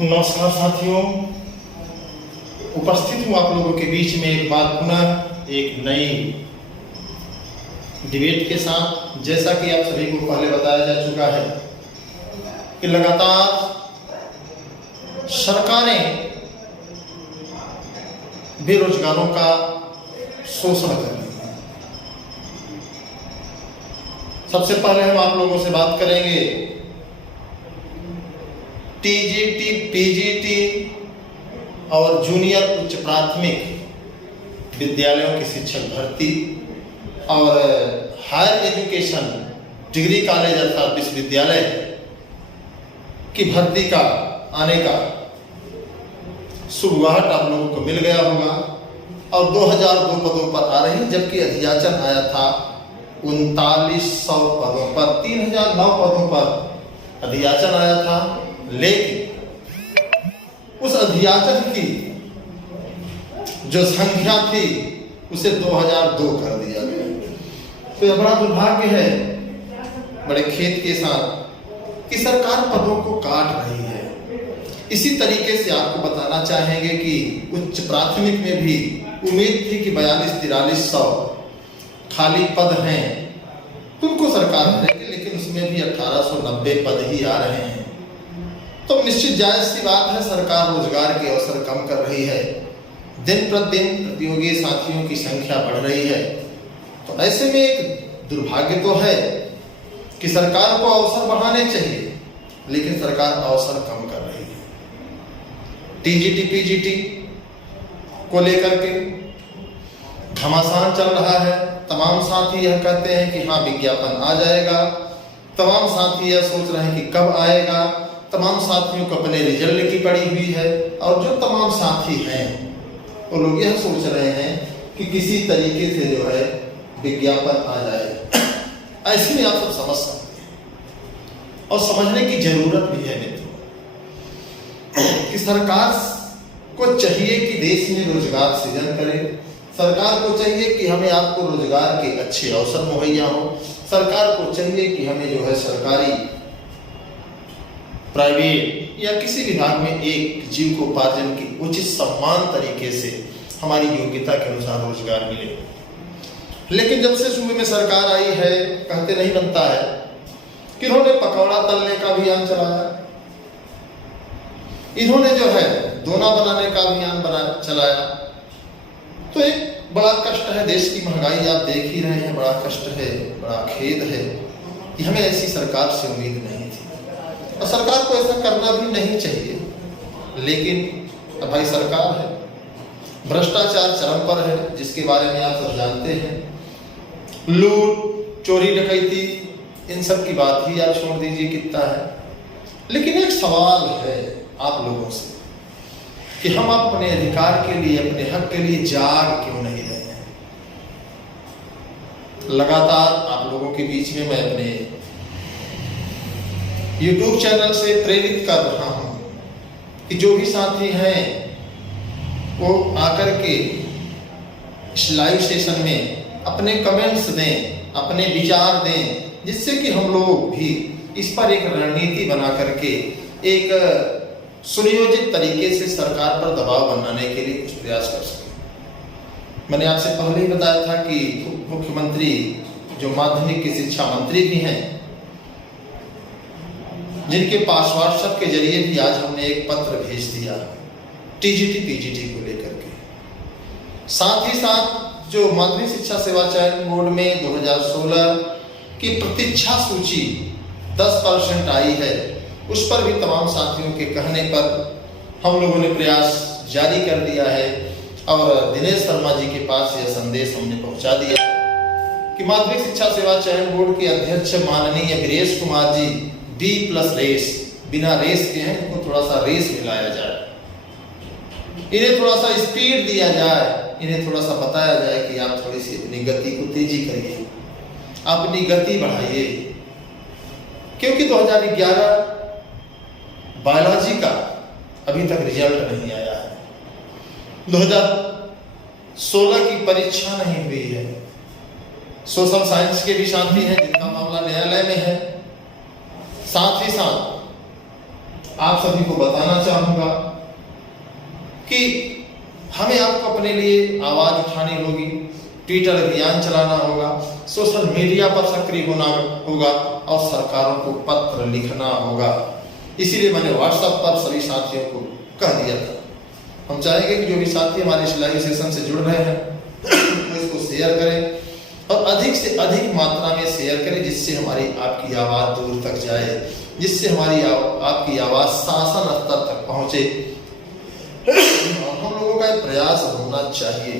नमस्कार साथियों, उपस्थित हूँ आप लोगों के बीच में एक बार पुनः एक नई डिबेट के साथ। जैसा कि आप सभी को पहले बताया जा चुका है कि लगातार सरकारें बेरोजगारों का शोषण कर रही हैं। सबसे पहले हम आप लोगों से बात करेंगे टीजीटी, पीजीटी और जूनियर उच्च प्राथमिक विद्यालयों की शिक्षक भर्ती और हायर एजुकेशन डिग्री कॉलेज अर्थात विश्वविद्यालय की भर्ती का आने का शुरुआत आप लोगों को मिल गया होगा और 2002 पदों पर आ रही, जबकि अध्याचन आया था 3900 पदों पर, 3009 पदों पर अध्याचन आया था। लेकिन उस अध्याचन की जो संख्या थी उसे 2002 कर दिया गया। तो यह बड़ा दुर्भाग्य है, बड़े खेद के साथ, कि सरकार पदों को काट रही है। इसी तरीके से आपको बताना चाहेंगे कि उच्च प्राथमिक में भी उम्मीद थी कि 42-4300 खाली पद हैं, उनको सरकार भरेगी, लेकिन उसमें भी 1890 पद ही आ रहे हैं। तो निश्चित जायज सी बात है, सरकार रोजगार के अवसर कम कर रही है, दिन प्रतिदिन प्रतियोगी साथियों की संख्या बढ़ रही है। तो ऐसे में एक दुर्भाग्य तो है कि सरकार को अवसर बढ़ाने चाहिए, लेकिन सरकार अवसर कम कर रही है। टीजीटी, पीजीटी को लेकर के घमासान चल रहा है। तमाम साथी यह कहते हैं कि हाँ विज्ञापन आ जाएगा, तमाम साथी यह सोच रहे हैं कि कब आएगा, तमाम साथियों को अपने रिजल्ट की पड़ी हुई है, और जो तमाम साथी हैं वो लोग यह सोच रहे हैं कि किसी तरीके से जो है विज्ञापन आ जाए। ऐसे में आप सब समझ सकते हैं और समझने की जरूरत भी है मित्रों कि सरकार को चाहिए कि देश में रोजगार सृजन करे। सरकार को चाहिए कि हमें आपको रोजगार के अच्छे अवसर मुहैया हो। सरकार को चाहिए कि हमें जो है सरकारी, प्राइवेट या किसी विभाग में एक जीविकोपार्जन की उचित सम्मान तरीके से हमारी योग्यता के अनुसार रोजगार मिले। लेकिन जब से सूबे में सरकार आई है, कहते नहीं बनता है कि इन्होंने पकौड़ा तलने का अभियान चलाया, इन्होंने जो है दोना बनाने का अभियान चलाया। तो एक बड़ा कष्ट है, देश की महंगाई आप देख ही रहे हैं, बड़ा कष्ट है, बड़ा खेद है कि हमें ऐसी सरकार से उम्मीद नहीं थी और सरकार को ऐसा करना भी नहीं चाहिए। लेकिन अब भाई सरकार है, भ्रष्टाचार चरम पर है, जिसके बारे में आप सब जानते हैं। लूट, चोरी, डकैती, इन सब की बात ही आप छोड़ दीजिए कितना है। लेकिन एक सवाल है आप लोगों से कि हम अपने अधिकार के लिए, अपने हक के लिए जाग क्यों नहीं रहे हैं। लगातार आप लोगों के बीच में मैं अपने YouTube चैनल से प्रेरित कर रहा हूं कि जो भी साथी हैं वो आकर के इस लाइव सेशन में अपने कमेंट्स दें, अपने विचार दें, जिससे कि हम लोग भी इस पर एक रणनीति बना करके एक सुनियोजित तरीके से सरकार पर दबाव बनाने के लिए कुछ प्रयास कर सकें। मैंने आपसे पहले ही बताया था कि मुख्यमंत्री जो माध्यमिक की शिक्षा मंत्री भी हैं, जिनके पास व्हाट्सएप के जरिए भी आज हमने एक पत्र भेज दिया टीजीटी, पीजीटी को लेकर के। साथ ही साथ जो माध्यमिक शिक्षा सेवा चयन बोर्ड में 2016 की प्रतीक्षा सूची 10% आई है, उस पर भी तमाम साथियों के कहने पर हम लोगों ने प्रयास जारी कर दिया है और दिनेश शर्मा जी के पास यह संदेश हमने पहुंचा दिया कि माध्यमिक शिक्षा सेवा चयन बोर्ड के अध्यक्ष माननीय वीरेश कुमार जी B+ रेस, बिना रेस के हैं, इनको थोड़ा सा रेस मिलाया जाए, इन्हें थोड़ा सा स्पीड दिया जाए, इन्हें थोड़ा सा बताया जाए कि आप थोड़ी सी अपनी गति को तेजी करिए, अपनी गति बढ़ाइए। क्योंकि 2011 बायोलॉजी का अभी तक रिजल्ट नहीं आया है, 2016 की परीक्षा नहीं हुई है। सोशल साइंस के भी साथी हैं जिनका मामला न्यायालय में है। साथ ही साथ आप सभी को बताना चाहूंगा कि हमें आपको अपने लिए आवाज उठानी होगी, ट्विटर अभियान चलाना होगा, सोशल मीडिया पर सक्रिय होना होगा और सरकारों को पत्र लिखना होगा। इसीलिए मैंने व्हाट्सएप पर सभी साथियों को कह दिया था। हम चाहेंगे कि जो भी साथी हमारे इस लाइव सेशन से जुड़ रहे हैं तो इसको शेयर करें और अधिक से अधिक मात्रा में शेयर करें, जिससे हमारी आपकी आवाज़ दूर तक जाए, जिससे हमारी आपकी आवाज़ शासन स्तर तक पहुंचे। और हम लोगों का एक प्रयास होना चाहिए,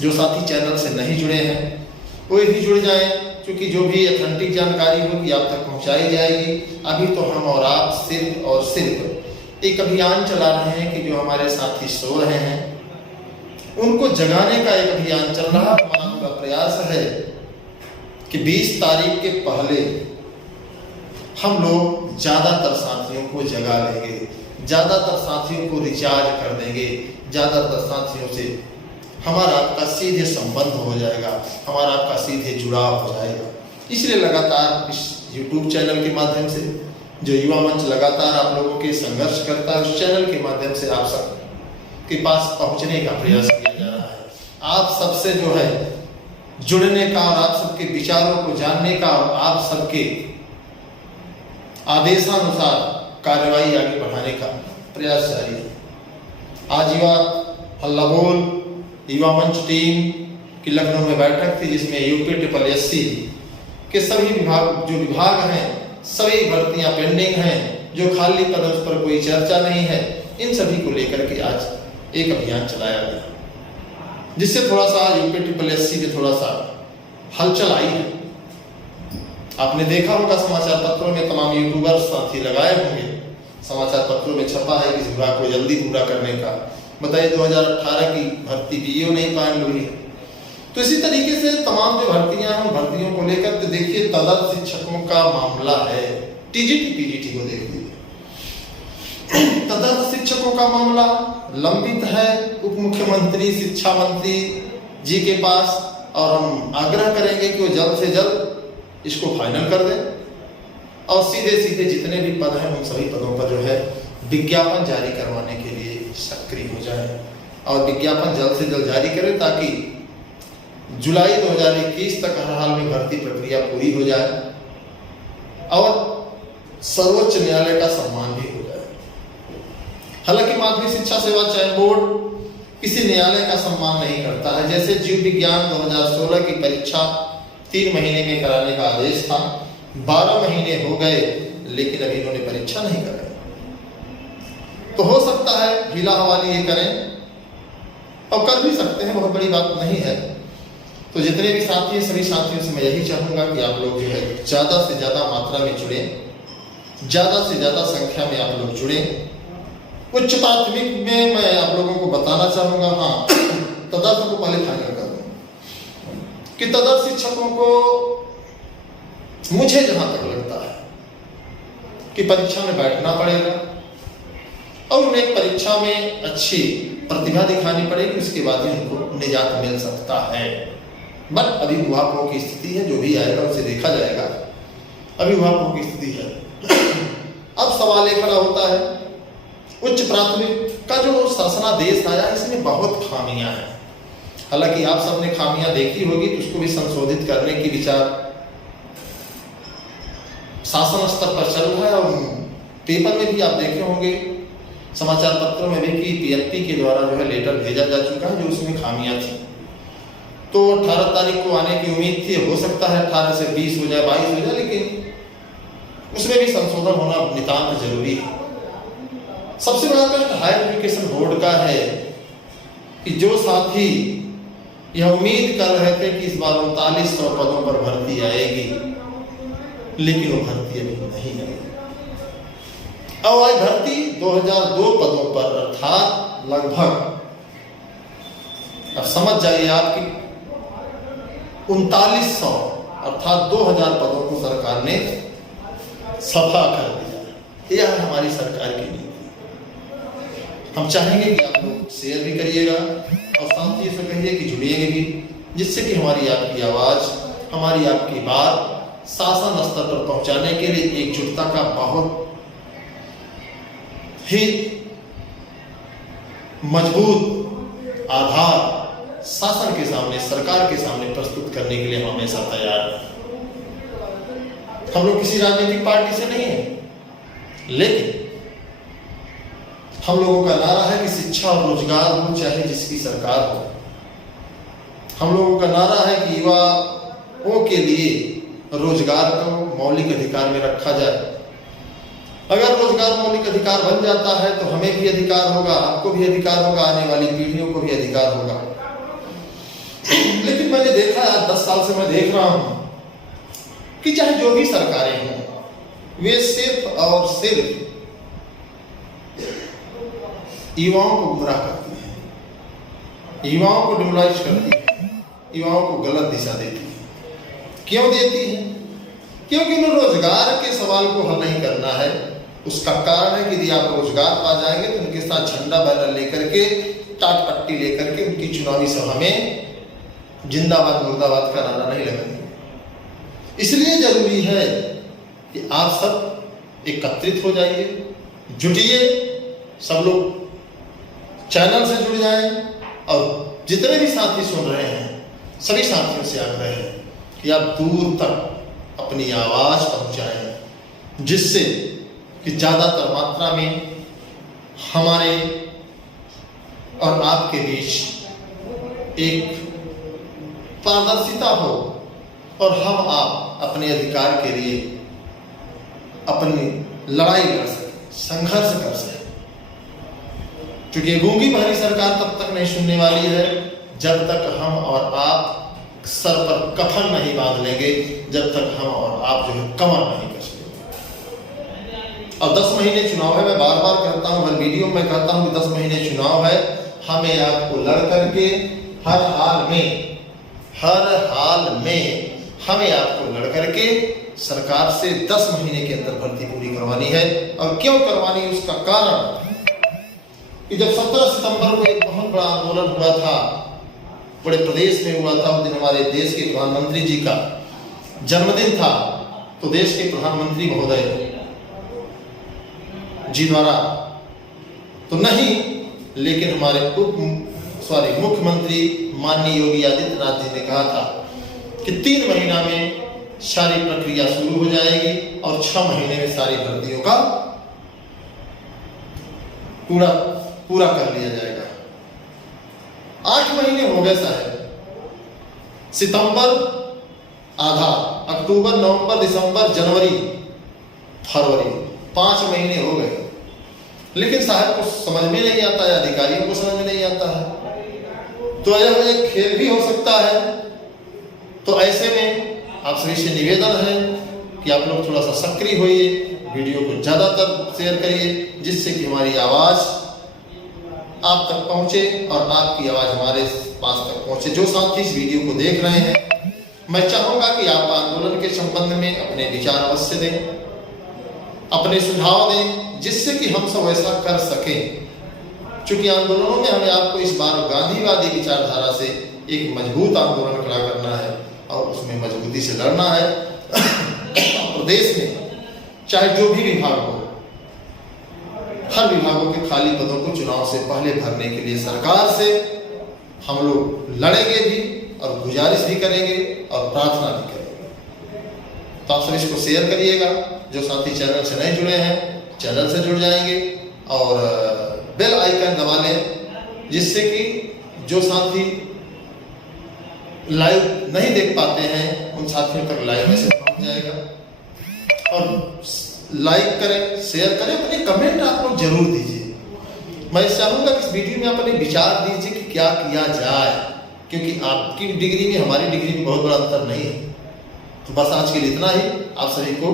जो साथी चैनल से नहीं जुड़े हैं वो भी जुड़ जाएं, क्योंकि जो भी ऑथेंटिक जानकारी होगी आप तक पहुंचाई जाएगी। अभी तो हम और आप सिर्फ और सिर्फ एक अभियान चला रहे हैं कि जो हमारे साथी सो रहे हैं उनको जगाने का एक अभियान चल रहा है। हमारा प्रयास है कि 20 तारीख के पहले हम लोग ज़्यादातर साथियों को जगा लेंगे, ज़्यादातर साथियों को रिचार्ज कर देंगे, ज़्यादातर साथियों से हमारा आपका सीधे संबंध हो जाएगा, हमारा आपका सीधे जुड़ाव हो जाएगा। इसलिए लगातार इस YouTube चैनल के माध्यम से जो युवा मंच लगातार आप लोगों के संघर्ष करता है, उस चैनल के माध्यम से आप सब के पास पहुंचने का प्रयास किया जा रहा है। आप सबसे जो है जुड़ने का और आप सबके विचारों को जानने का और आप सबके आदेशानुसार कार्रवाई आगे बढ़ाने का प्रयास जारी है। आज हल्ला बोल युवा मंच टीम की लखनऊ में बैठक थी, जिसमें UPSSC के सभी विभाग हैं, सभी भर्तियां पेंडिंग हैं, जो खाली पद उस पर कोई चर्चा नहीं है, इन सभी को लेकर के आज एक अभियान चलाया गया, जिससे थोड़ा सा UPSSC में थोड़ा सा हलचल आई है। आपने देखा होगा समाचार पत्रों में तमाम यूट्यूबर्स साथी लगाए होंगे, समाचार पत्रों में छपा है कि इस विभाग को जल्दी पूरा करने का। बताइए 2018 की भर्ती BO नहीं फाइनल हुई है। तो इसी तरीके से तमाम जो भर्तियां हैं भर्तियों को लेकर तो देखिए तदर्थ शिक्षकों का मामला है, TGT PGT को देख लीजिए, तदर्थ शिक्षकों का मामला लंबित है उप मुख्यमंत्री शिक्षा मंत्री जी के पास, और हम आग्रह करेंगे कि वो जल्द से जल्द इसको फाइनल कर दें और सीधे सीधे जितने भी पद हैं उन सभी पदों पर जो है विज्ञापन जारी करवाने के लिए सक्रिय हो जाए और विज्ञापन जल्द से जल्द जारी करें, ताकि जुलाई 2021 तक हर हाल में भर्ती प्रक्रिया पूरी हो जाए और सर्वोच्च न्यायालय का सम्मान भी हो जाए। हालांकि माध्यमिक शिक्षा सेवा चयन बोर्ड किसी न्यायालय का सम्मान नहीं करता है। जैसे जीव विज्ञान 2016 की परीक्षा 3 महीने में कराने का आदेश था, 12 महीने हो गए लेकिन अभी इन्होंने परीक्षा नहीं कराई। तो हो सकता है ढीला हवाली ये करें और कर भी सकते हैं, बहुत बड़ी बात नहीं है। तो जितने भी साथी हैं सभी साथियों से मैं यही चाहूँगा कि आप लोग जो है ज़्यादा से ज़्यादा मात्रा में जुड़ें, ज़्यादा से ज़्यादा संख्या में आप लोग जुड़ें। उच्च प्राथमिक में मैं आप लोगों को बताना चाहूँगा, हाँ तदर्थ को पहले फाइनल कर दूँ कि तदर्थ शिक्षकों को मुझे जहाँ तक लगता है कि परीक्षा में बैठना पड़ेगा और उन्हें परीक्षा में अच्छी प्रतिभा दिखानी पड़ेगी, उसके बाद ही उनको निजात मिल सकता है। बट अभिभावकों की स्थिति है, जो भी आएगा उसे देखा जाएगा, अभिभावकों की स्थिति है। अब सवाल ये खड़ा होता है उच्च प्राथमिक का जो शासनादेश आया इसमें बहुत खामियां हैं। हालांकि आप सबने खामियां देखी होगी तो उसको भी संशोधित करने की विचार शासन स्तर पर चल रहा है और पेपर में भी आप देखे होंगे, समाचार पत्रों में भी कि PLP के द्वारा जो है लेटर भेजा जा चुका है जो उसमें खामियां थी। तो 18 तारीख को आने की उम्मीद थी, हो सकता है 18 से 20 हो जाए, 22 हो जाए, लेकिन उसमें भी संशोधन होना नितांत जरूरी है। सबसे बड़ा कष्ट हायर एजुकेशन बोर्ड का है कि जो साथी यह उम्मीद कर रहे थे कि इस बार 3900 पदों पर भर्ती आएगी, लेकिन वो भर्ती अभी नहीं आई। अब आई भर्ती 2002 पदों पर, अर्थात लगभग अब समझ जाइए आपकी 3900 अर्थात 2000 पदों को सरकार ने सफा कर दिया। यह है हमारी सरकार की नीति। हम चाहेंगे कि आप लोग शेयर भी करिएगा और शांति से कहिए कि जुड़िएगा भी, जिससे कि हमारी आपकी आवाज, हमारी आपकी बात शासन स्तर पर पहुंचाने के लिए एकजुटता का बहुत हित, मजबूत आधार शासन के सामने, सरकार के सामने प्रस्तुत करने के लिए हम हमेशा तैयार हैं। हम लोग किसी राजनीतिक पार्टी से नहीं है, लेकिन हम लोगों का नारा है कि शिक्षा और रोजगार हो चाहे जिसकी सरकार हो। हम लोगों का नारा है कि युवाओं के लिए रोजगार को मौलिक अधिकार में रखा जाए। अगर रोजगार मौलिक अधिकार बन जाता है तो हमें भी अधिकार होगा, आपको भी अधिकार होगा, आने वाली पीढ़ियों को भी अधिकार होगा। लेकिन मैंने देखा है, 10 साल से मैं देख रहा हूं कि चाहे जो भी सरकारें हों, वे सिर्फ और सिर्फ युवाओं को गुमराह करती है, युवाओं को डिमोलाइज करती है, युवाओं को गलत दिशा देती है। क्यों देती है? क्योंकि उन्हें रोजगार के सवाल को हल नहीं करना है। उसका कारण है कि यदि आप रोजगार पा जाएंगे तो उनके साथ झंडा बैनर लेकर के, टाट पट्टी लेकर के उनकी चुनावी सभा में जिंदाबाद मुर्दाबाद का नारा नहीं लगाएंगे। इसलिए जरूरी है कि आप सब एकत्रित हो जाइए, जुटिए, सब लोग चैनल से जुड़ जाएं और जितने भी साथी सुन रहे हैं सभी साथियों से आग्रह है कि आप दूर तक अपनी आवाज पहुंचाएं, जिससे कि ज्यादातर मात्रा में हमारे और आपके बीच एक पारदर्शिता हो और हम आप अपने अधिकार के लिए अपनी लड़ाई लड़ सकें, संघर्ष कर सकें। क्योंकि गूंगी बहरी सरकार तब तक नहीं सुनने वाली है जब तक हम और आप सर पर कफन नहीं बांध लेंगे, जब तक हम और आप जो है कमर नहीं कस लेंगे। और 10 महीने चुनाव है, मैं बार बार कहता हूं, हर वीडियो में कहता हूं कि 10 महीने चुनाव है। हमें आपको लड़ करके हर हाल में हमें आपको लड़ करके सरकार से 10 महीने के अंदर भर्ती पूरी करवानी है। और क्यों करवानी है उसका कारण कि जब 17 सितंबर को एक बहुत बड़ा आंदोलन हुआ था, पूरे प्रदेश में हुआ था, उस दिन हमारे देश के प्रधानमंत्री जी का जन्मदिन था, तो देश के प्रधानमंत्री महोदय जी द्वारा तो नहीं, लेकिन हमारे मुख्यमंत्री माननीय योगी आदित्यनाथ जी ने कहा था कि 3 महीना में सारी प्रक्रिया शुरू हो जाएगी और 6 महीने में सारी भर्तियों का पूरा कर लिया जाएगा। 8 महीने हो गए साहब, सितंबर आधा, अक्टूबर, नवंबर, दिसंबर, जनवरी, फरवरी, 5 महीने हो गए, लेकिन साहब को समझ में नहीं आता है, अधिकारियों को समझ में नहीं आता है। तो यह एक खेल भी हो सकता है। तो ऐसे में आप सभी से निवेदन है कि आप लोग थोड़ा सा सक्रिय होइए, वीडियो को ज्यादातर शेयर करिए, जिससे कि हमारी आवाज आप तक पहुंचे और आपकी आवाज हमारे पास तक पहुंचे। जो साथी इस वीडियो को देख रहे हैं, मैं चाहूंगा कि आप आंदोलन के संबंध में अपने विचार अवश्य दें, अपने सुझाव दें, जिससे कि हम सब ऐसा कर सकें। क्योंकि आंदोलनों में हमें आपको इस बार गांधीवादी विचारधारा से एक मजबूत आंदोलन खड़ा करना है और उसमें मजबूती से लड़ना है। प्रदेश में चाहे जो भी विभाग हो, हर विभागों के खाली पदों को चुनाव से पहले भरने के लिए सरकार से हम लोग लड़ेंगे भी और गुजारिश भी करेंगे और प्रार्थना भी करेंगे। तो आप सब इसको शेयर करिएगा। जो साथी चैनल से नहीं जुड़े हैं, चैनल से जुड़ जाएंगे और बेल आइकन दबा लें, जिससे कि जो साथी लाइव नहीं देख पाते हैं उन साथियों तक लाइव मैसेज पहुंच जाएगा। और लाइक करें, शेयर करें, अपने कमेंट आप लोग जरूर दीजिए। मैं चाहूंगा कि इस वीडियो में अपने विचार दीजिए कि क्या किया जाए, क्योंकि आपकी डिग्री में हमारी डिग्री में बहुत बड़ा अंतर नहीं है। तो बस आज के लिए इतना ही। आप सभी को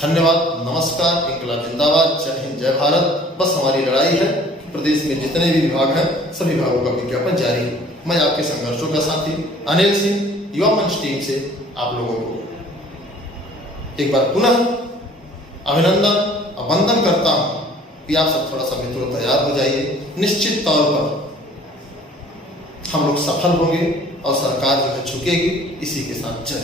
धन्यवाद, नमस्कार, इंकलाब जिंदाबाद, जय हिंद, जय भारत। बस हमारी लड़ाई है कि प्रदेश में जितने भी विभाग हैं सभी विभागों का विज्ञापन जारी है। मैं आपके संघर्षों का साथी अनिल सिंह, युवा मंच टीम से आप लोगों को एक बार पुनः अभिनंदन और वंदन करता हूं कि आप सब थोड़ा सा मित्रों तैयार हो जाइए। निश्चित तौर पर हम लोग सफल होंगे और सरकार जो है झुकेगी। इसी के साथ जय।